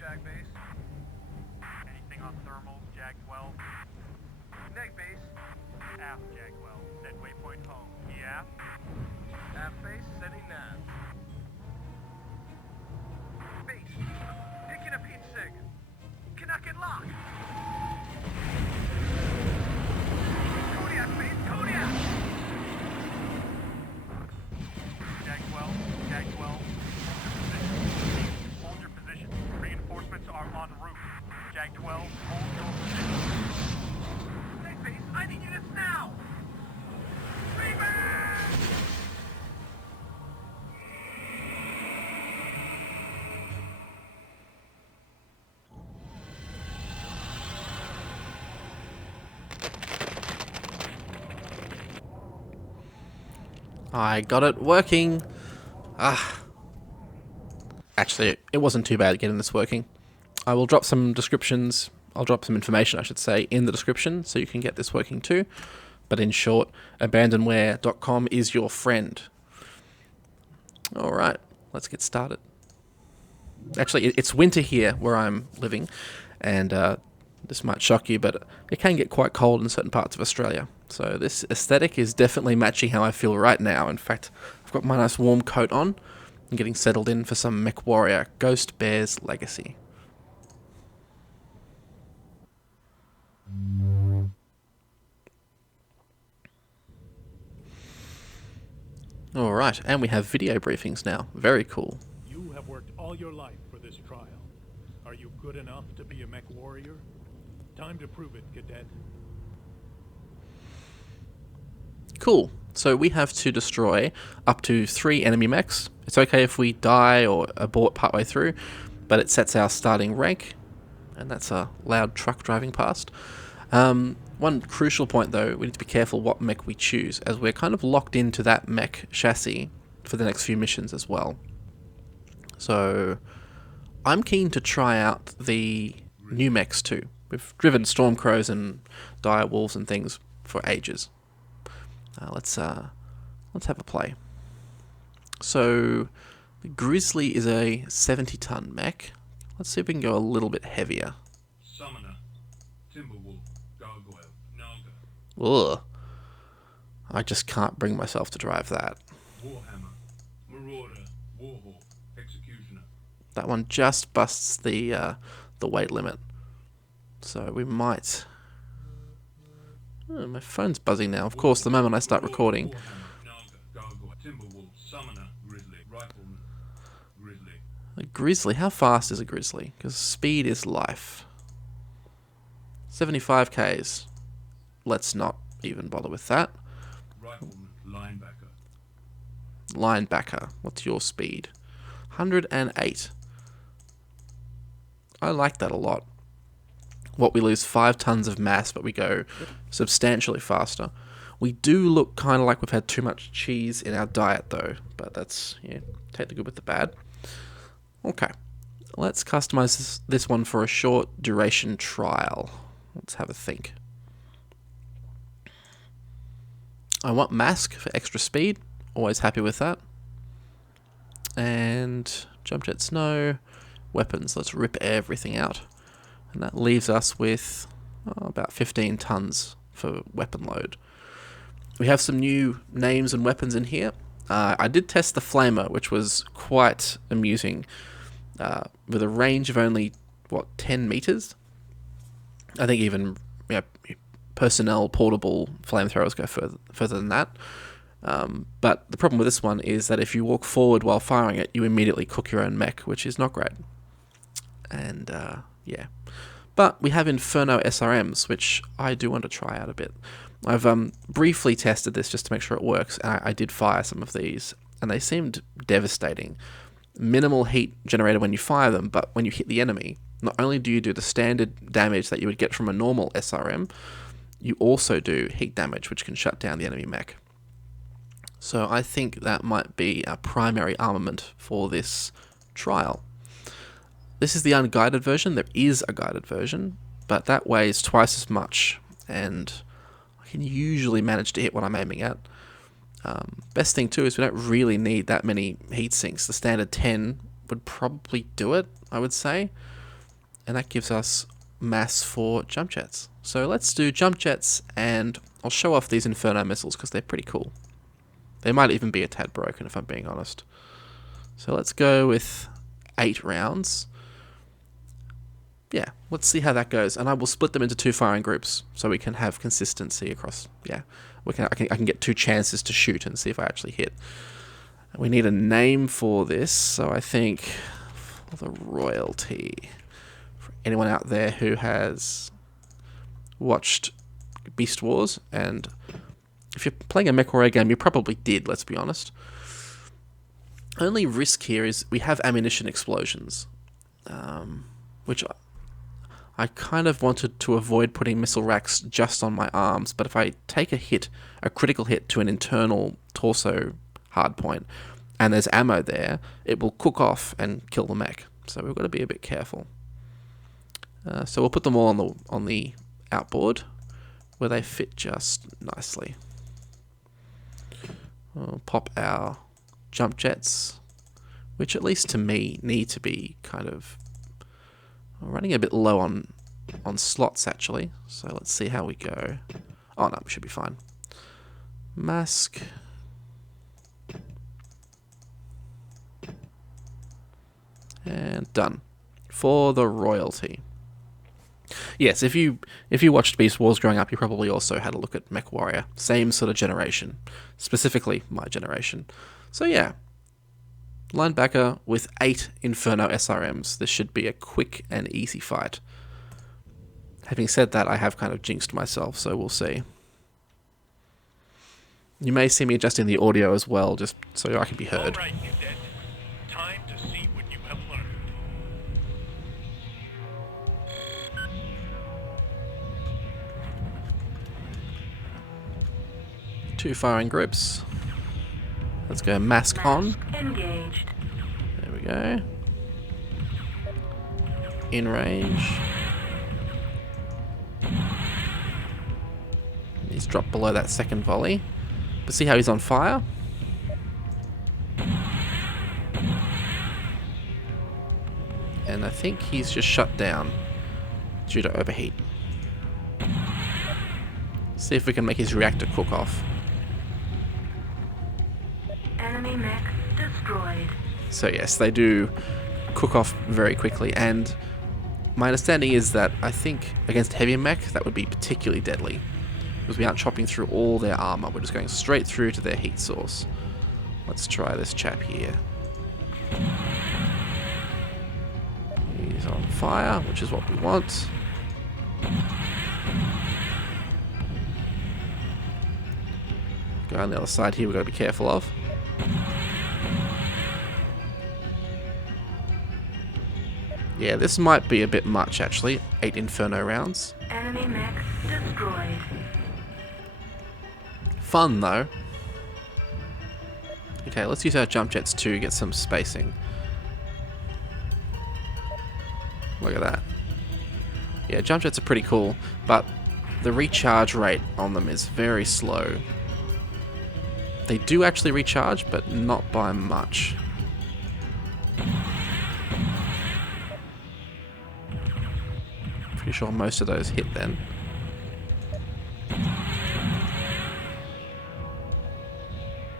Jag base. Anything on thermals, Jag 12? Neg base. Aft, Jag 12. Set waypoint home. Key aft. Aft base, setting nav. Base. Picking up heat sig. Canuck and lock. Kodiak base, Kodiak! Jag 12, Jag 12. Hold your position. Reinforcements are en route. Jag 12, hold your position. Neg base, I need units now! Readme! I got it working. Actually, it wasn't too bad getting this working. I will drop some descriptions. I'll drop some information, I should say, in the description so you can get this working too. But in short, abandonware.com is your friend. Alright, let's get started. Actually, it's winter here where I'm living, and this might shock you, but it can get quite cold in certain parts of Australia. So this aesthetic is definitely matching how I feel right now. In fact, I've got my nice warm coat on and getting settled in for some Mechwarrior Ghost Bear's Legacy. Alright, and we have video briefings now. Very cool. You have worked all your life for this trial. Are you good enough to be a Mechwarrior? Time to prove it, cadet. Cool. So we have to destroy up to 3 enemy mechs. It's okay if we die or abort partway through, but it sets our starting rank, and that's a loud truck driving past. One crucial point though, we need to be careful what mech we choose, as we're kind of locked into that mech chassis for the next few missions as well. So I'm keen to try out the new mechs too. We've driven Stormcrows and dire wolves and things for ages. Let's have a play. So the Grizzly is a 70-ton mech. Let's see if we can go a little bit heavier. Summoner, Timberwolf, Gargoyle, Naga, Ugh. I just can't bring myself to drive that. Warhammer, Marauder, Warhawk, Executioner. That one just busts the weight limit. So we might... Oh, my phone's buzzing now. Of course, the moment I start recording. Warhammer, Naga, Gargoyle, Timberwolf, Summoner, Grizzly, Rifleman, Grizzly. A Grizzly, how fast is a Grizzly? Because speed is life. 75 Ks. Let's not even bother with that. Rifleman, Linebacker. Linebacker, what's your speed? 108. I like that a lot. What, we lose 5 tons of mass, but we go substantially faster. We do look kind of like we've had too much cheese in our diet, though. But that's, yeah, take the good with the bad. Okay, let's customize this one for a short duration trial. Let's have a think. I want mask for extra speed. Always happy with that. And jump jet snow. Weapons, let's rip everything out. And that leaves us with about 15 tons for weapon load. We have some new names and weapons in here. I did test the Flamer, which was quite amusing, with a range of only, 10 meters? I think even personnel portable flamethrowers go further than that. But the problem with this one is that if you walk forward while firing it, you immediately cook your own mech, which is not great. And, yeah. But we have Inferno SRMs, which I do want to try out a bit. I've briefly tested this just to make sure it works, and I did fire some of these, and they seemed devastating. Minimal heat generated when you fire them, but when you hit the enemy, not only do you do the standard damage that you would get from a normal SRM, you also do heat damage, which can shut down the enemy mech. So I think that might be our primary armament for this trial. This is the unguided version. There is a guided version, but that weighs twice as much, and I can usually manage to hit what I'm aiming at. Best thing too is we don't really need that many heat sinks. The standard 10 would probably do it, I would say. And that gives us mass for jump jets. So let's do jump jets, and I'll show off these Inferno missiles because they're pretty cool. They might even be a tad broken if I'm being honest. So let's go with 8 rounds. Yeah, let's see how that goes, and I will split them into 2 firing groups so we can have consistency across. Yeah, I can get 2 chances to shoot and see if I actually hit. We need a name for this, so I think for the royalty. For anyone out there who has watched Beast Wars, and if you're playing a Mechwarrior game, you probably did, let's be honest. Only risk here is we have ammunition explosions, which I kind of wanted to avoid putting missile racks just on my arms, but if I take a critical hit to an internal torso hardpoint, and there's ammo there, it will cook off and kill the mech. So we've got to be a bit careful. So we'll put them all on the outboard, where they fit just nicely. We'll pop our jump jets, which at least to me need to be kind of running a bit low on slots actually. So let's see how we go. Oh no, we should be fine. Mask. And done. For the royalty. Yes, if you watched Beast Wars growing up, you probably also had a look at Mechwarrior. Same sort of generation. Specifically, my generation. So yeah. Linebacker with 8 Inferno SRMs. This should be a quick and easy fight. Having said that, I have kind of jinxed myself, so we'll see. You may see me adjusting the audio as well, just so I can be heard. All right, cadet. Time to see what you have learned. Two firing groups. Let's go mask on. Engaged. There we go. In range. He's dropped below that second volley. But see how he's on fire? And I think he's just shut down due to overheat. See if we can make his reactor cook off. Enemy mech destroyed. So yes, they do cook off very quickly, and my understanding is that I think against heavy mech that would be particularly deadly, because we aren't chopping through all their armor, we're just going straight through to their heat source. Let's try this chap here. He's on fire, which is what we want. Guy on the other side here we've got to be careful of. Yeah, this might be a bit much actually. 8 Inferno rounds. Enemy mech destroyed. Fun though. Okay, let's use our jump jets to get some spacing. Look at that. Yeah, jump jets are pretty cool, but the recharge rate on them is very slow. They do actually recharge, but not by much. Pretty sure most of those hit then.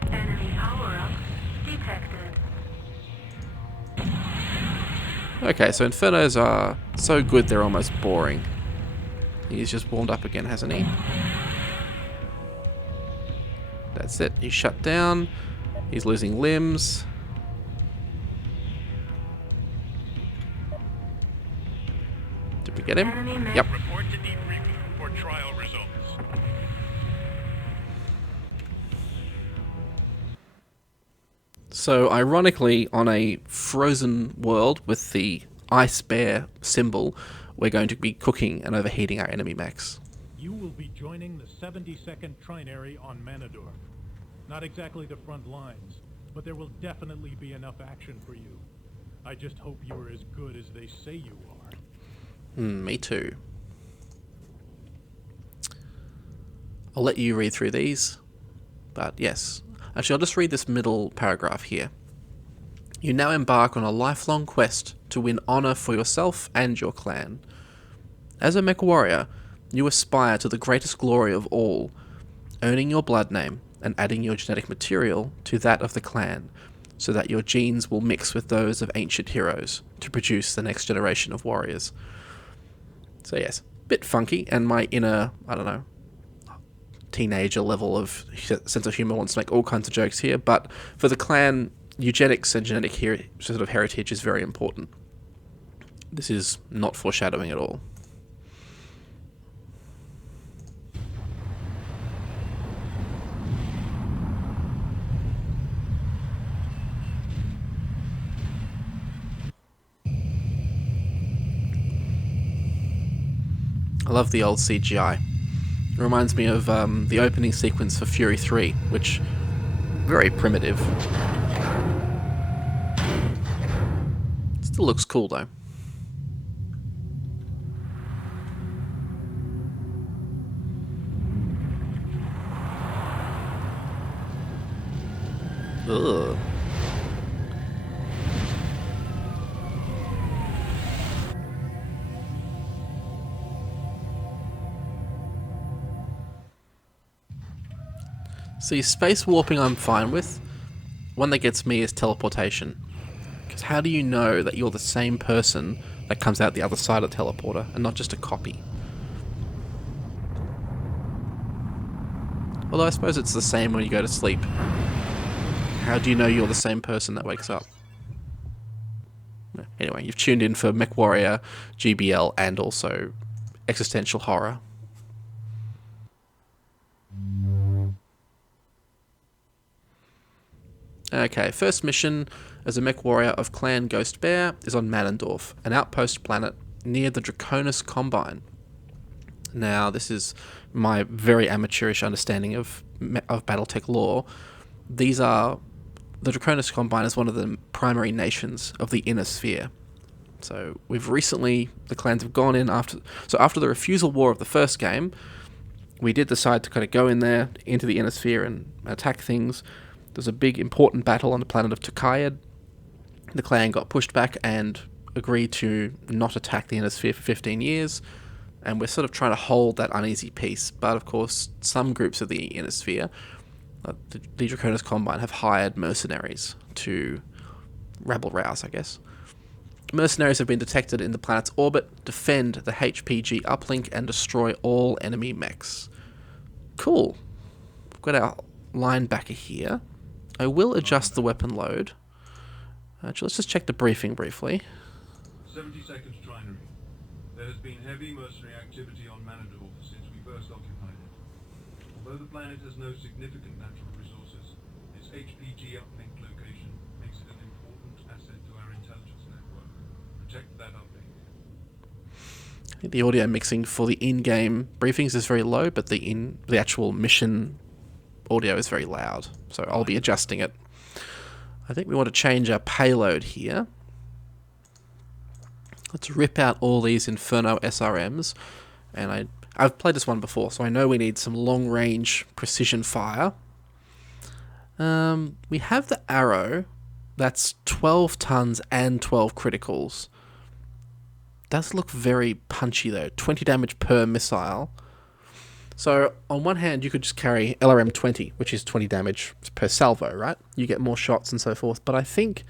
Enemy power-up detected. Okay, so Infernos are so good they're almost boring. He's just warmed up again, hasn't he? That's it, he's shut down. He's losing limbs. Did we get him? Enemy mech Yep. Report to debriefing for trial results. So, ironically, on a frozen world with the ice bear symbol, we're going to be cooking and overheating our enemy mechs. You will be joining the 72nd Trinary on Mannedorf. Not exactly the front lines, but there will definitely be enough action for you. I just hope you are as good as they say you are. Me too. I'll let you read through these, but yes. Actually, I'll just read this middle paragraph here. You now embark on a lifelong quest to win honour for yourself and your clan. As a Mechwarrior, you aspire to the greatest glory of all, earning your blood name and adding your genetic material to that of the clan, so that your genes will mix with those of ancient heroes to produce the next generation of warriors. So yes, bit funky, and my inner, I don't know, teenager level of sense of humour wants to make all kinds of jokes here, but for the clan, eugenics and genetic sort of heritage is very important. This is not foreshadowing at all. I love the old CGI. It reminds me of the opening sequence for Fury 3, which very primitive. Still looks cool though. Ugh. See, space warping I'm fine with. One that gets me is teleportation. Because how do you know that you're the same person that comes out the other side of the teleporter and not just a copy? Although I suppose it's the same when you go to sleep. How do you know you're the same person that wakes up? Anyway, you've tuned in for Mechwarrior, GBL, and also existential horror. Okay, first mission as a Mechwarrior of Clan Ghost Bear is on Mannedorf, an outpost planet near the Draconis Combine. Now, this is my very amateurish understanding of Battletech lore. The Draconis Combine is one of the primary nations of the Inner Sphere. So we've recently, the clans have gone in after the refusal war of the first game, we did decide to kind of go in there into the Inner Sphere and attack things. There's a big important battle on the planet of Tukayad. The clan got pushed back and agreed to not attack the Inner Sphere for 15 years, and we're sort of trying to hold that uneasy peace. But of course, some groups of the Inner Sphere, the Draconis Combine, have hired mercenaries to rabble-rouse, I guess. Mercenaries have been detected in the planet's orbit, defend the HPG uplink, and destroy all enemy mechs. Cool. We've got our linebacker here. I will adjust the weapon load. Actually, let's just check the briefing briefly. 70 seconds trinary. There has been heavy mercenary activity on Mannedorf since we first occupied it. Although the planet has no significant natural resources, its HPG uplink location makes it an important asset to our intelligence network. Protect that uplink. I think the audio mixing for the in-game briefings is very low, but the actual mission audio is very loud, so I'll be adjusting it. I think we want to change our payload here. Let's rip out all these Inferno SRMs, and I've played this one before, so I know we need some long-range precision fire. We have the arrow, that's 12 tons and 12 criticals. Does look very punchy though, 20 damage per missile. So, on one hand, you could just carry LRM 20, which is 20 damage per salvo, right? You get more shots and so forth. But I think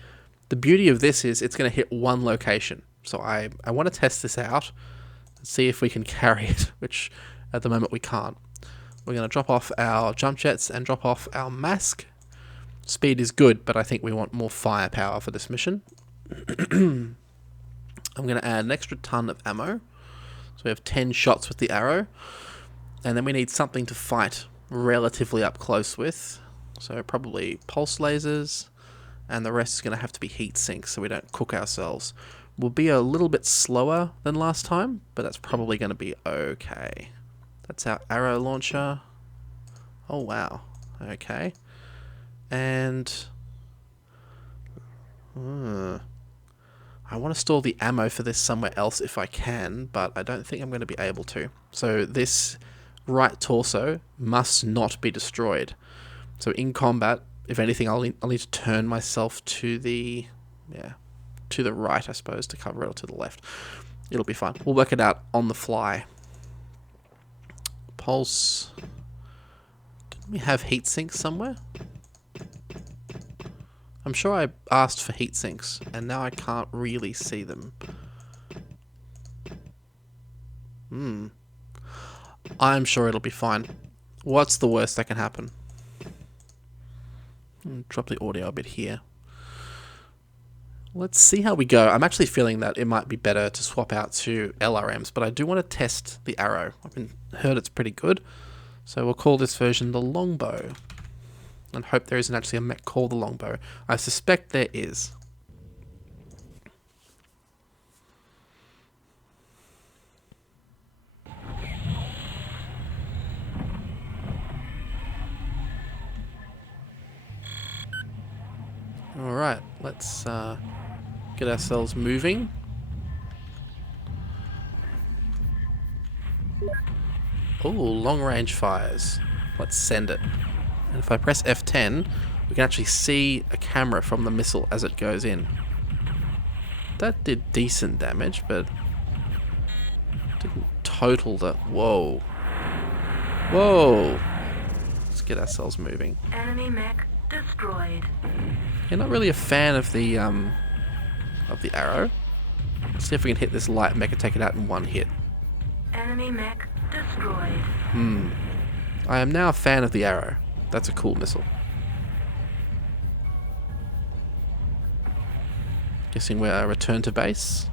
the beauty of this is it's going to hit one location. So I want to test this out and see if we can carry it, which at the moment we can't. We're going to drop off our jump jets and drop off our mask. Speed is good, but I think we want more firepower for this mission. I'm going to add an extra ton of ammo. So we have 10 shots with the arrow. And then we need something to fight relatively up close with. So probably pulse lasers. And the rest is going to have to be heat sinks so we don't cook ourselves. We'll be a little bit slower than last time, but that's probably going to be okay. That's our arrow launcher. Oh wow. Okay. And I want to store the ammo for this somewhere else if I can, but I don't think I'm going to be able to. So this right torso must not be destroyed. So in combat, if anything, I'll need to turn myself to the Yeah. To the right, I suppose, to cover it, or to the left. It'll be fine. We'll work it out on the fly. Pulse. Didn't we have heat sinks somewhere? I'm sure I asked for heat sinks, and now I can't really see them. I'm sure it'll be fine. What's the worst that can happen? Drop the audio a bit here. Let's see how we go. I'm actually feeling that it might be better to swap out to LRMs, but I do want to test the arrow. I've heard it's pretty good, so we'll call this version the longbow, and hope there isn't actually a mech called the longbow. I suspect there is. Alright, let's get ourselves moving. Oh, long range fires. Let's send it. And if I press F10, we can actually see a camera from the missile as it goes in. That did decent damage, but didn't total the... Whoa. Whoa. Let's get ourselves moving. Enemy mech destroyed. You're not really a fan of the arrow. Let's see if we can hit this light mech and take it out in one hit. Enemy mech destroyed. I am now a fan of the arrow. That's a cool missile. Guessing we're return to base.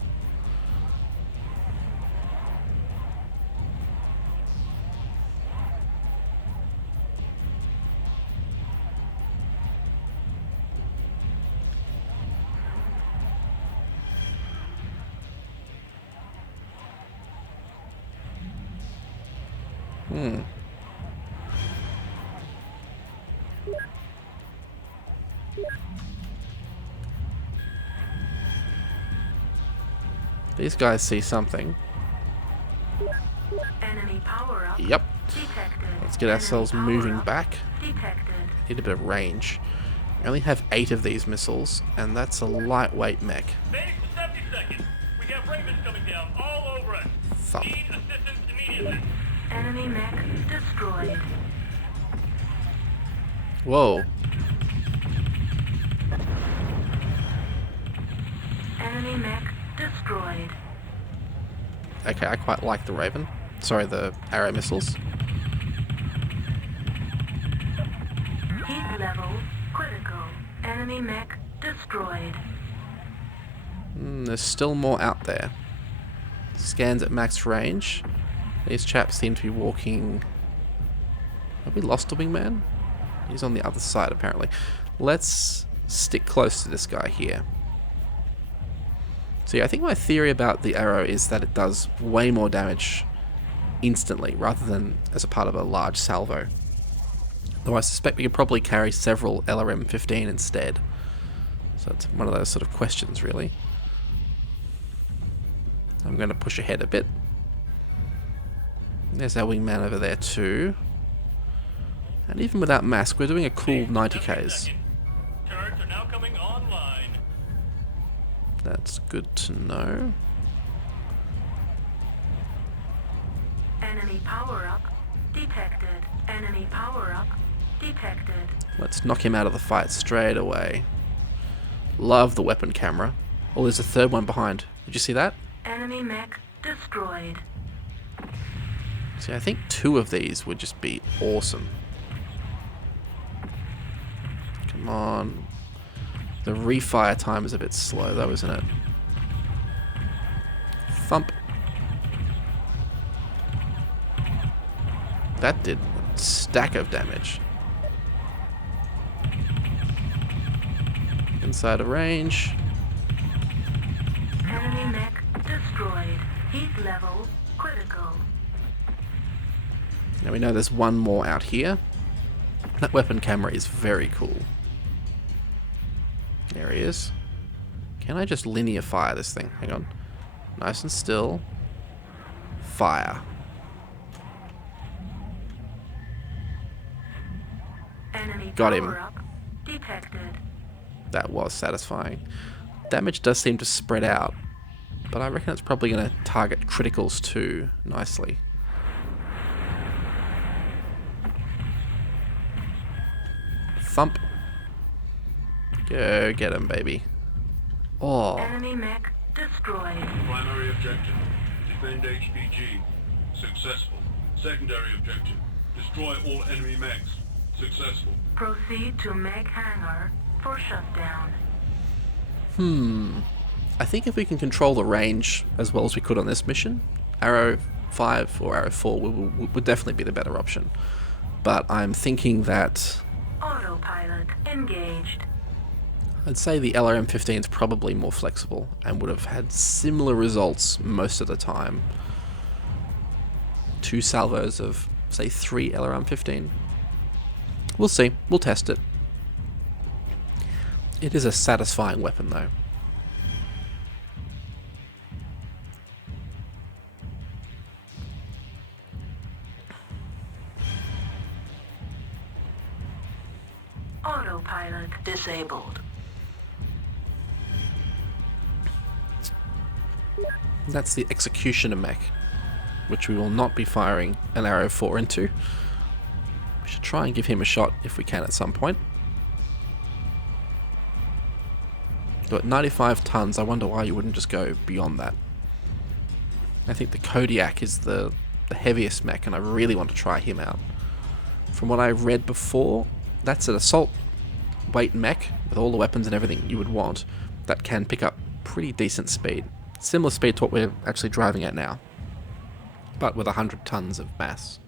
These guys see something. Enemy power up. Yep. Detected. Let's get ourselves Enemy moving power-up back. Detected. Need a bit of range. I only have 8 of these missiles, and that's a lightweight mech. Base to 70 seconds. We have Ravens coming down all over us. Thump. Need assistance immediately. Enemy mech destroyed. Whoa. Enemy mech destroyed. Okay, I quite like the Raven. Sorry, the arrow missiles. Heat level critical. Enemy mech destroyed. There's still more out there. Scans at max range. These chaps seem to be walking... Have we lost a wingman? He's on the other side, apparently. Let's stick close to this guy here. So yeah, I think my theory about the arrow is that it does way more damage instantly, rather than as a part of a large salvo. Though I suspect we could probably carry several LRM-15 instead. So it's one of those sort of questions, really. I'm going to push ahead a bit. There's our wingman over there too. And even without mask, we're doing a cool 90Ks. Turrets are now coming online. That's good to know. Enemy power up detected. Enemy power up detected. Let's knock him out of the fight straight away. Love the weapon camera. Oh, there's a third one behind. Did you see that? Enemy mech destroyed. See, I think 2 of these would just be awesome. Come on. The refire time is a bit slow though, isn't it? Thump. That did a stack of damage. Inside of range. Enemy mech destroyed. Heat level critical. Now we know there's one more out here. That weapon camera is very cool. There he is. Can I just linear fire this thing? Hang on. Nice and still. Fire. Enemy Got him. power up detected. That was satisfying. damage does seem to spread out, but I reckon it's probably going to target criticals too nicely. Thump. Go get him, baby. Oh, Enemy mech destroyed. Primary objective, defend HPG. Successful. Secondary objective, destroy all enemy mechs. Successful. Proceed to mech hangar for shutdown. I think if we can control the range as well as we could on this mission, Arrow 5 or Arrow 4 would definitely be the better option. But I'm thinking that Autopilot engaged. I'd say the LRM-15 is probably more flexible and would have had similar results most of the time. 2 salvos of, say, 3 LRM-15. We'll see. We'll test it. It is a satisfying weapon, though. Autopilot disabled. That's the Executioner mech, which we will not be firing an Arrow 4 into. We should try and give him a shot if we can at some point. But 95 tons, I wonder why you wouldn't just go beyond that. I think the Kodiak is the heaviest mech, and I really want to try him out. From what I read before, that's an assault weight mech with all the weapons and everything you would want that can pick up pretty decent speed. Similar speed to what we're actually driving at now, but with 100 tons of mass.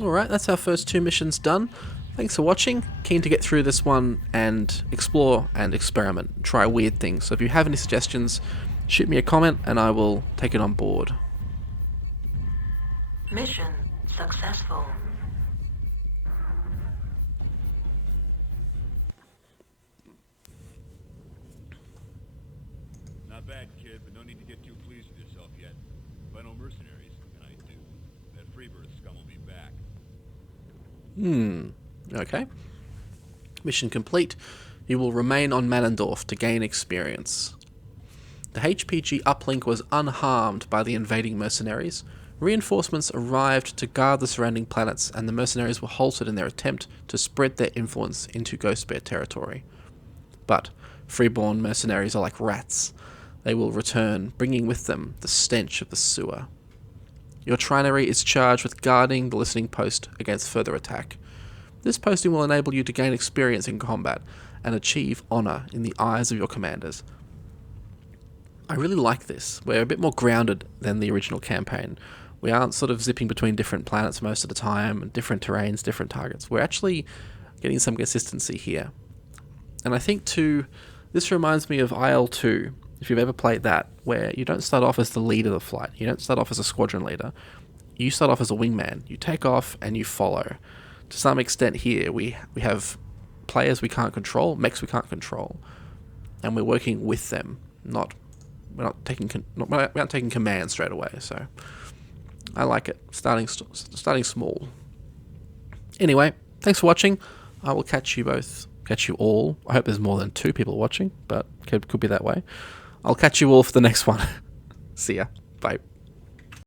Alright, that's our first 2 missions done. Thanks for watching. Keen to get through this one and explore and experiment, try weird things. So if you have any suggestions, shoot me a comment and I will take it on board. Mission successful. Not bad, kid, but no need to get too pleased with yourself yet. Final mercenaries, and I do. That Freebird scum will be back. Okay. Mission complete. You will remain on Mannedorf to gain experience. The HPG uplink was unharmed by the invading mercenaries. Reinforcements arrived to guard the surrounding planets, and the mercenaries were halted in their attempt to spread their influence into Ghost Bear territory. But freeborn mercenaries are like rats. They will return, bringing with them the stench of the sewer. Your trinary is charged with guarding the listening post against further attack. This posting will enable you to gain experience in combat and achieve honour in the eyes of your commanders. I really like this. We're a bit more grounded than the original campaign. We aren't sort of zipping between different planets most of the time, and different terrains, different targets. We're actually getting some consistency here. And I think too, this reminds me of IL-2, if you've ever played that, where you don't start off as the leader of the flight. You don't start off as a squadron leader. You start off as a wingman. You take off and you follow. To some extent here, we have players we can't control, mechs we can't control, and we're working with them. We're not taking command straight away. So I like it. Starting small. Anyway, thanks for watching. I will catch you all. I hope there's more than 2 people watching, but could be that way. I'll catch you all for the next one. See ya. Bye.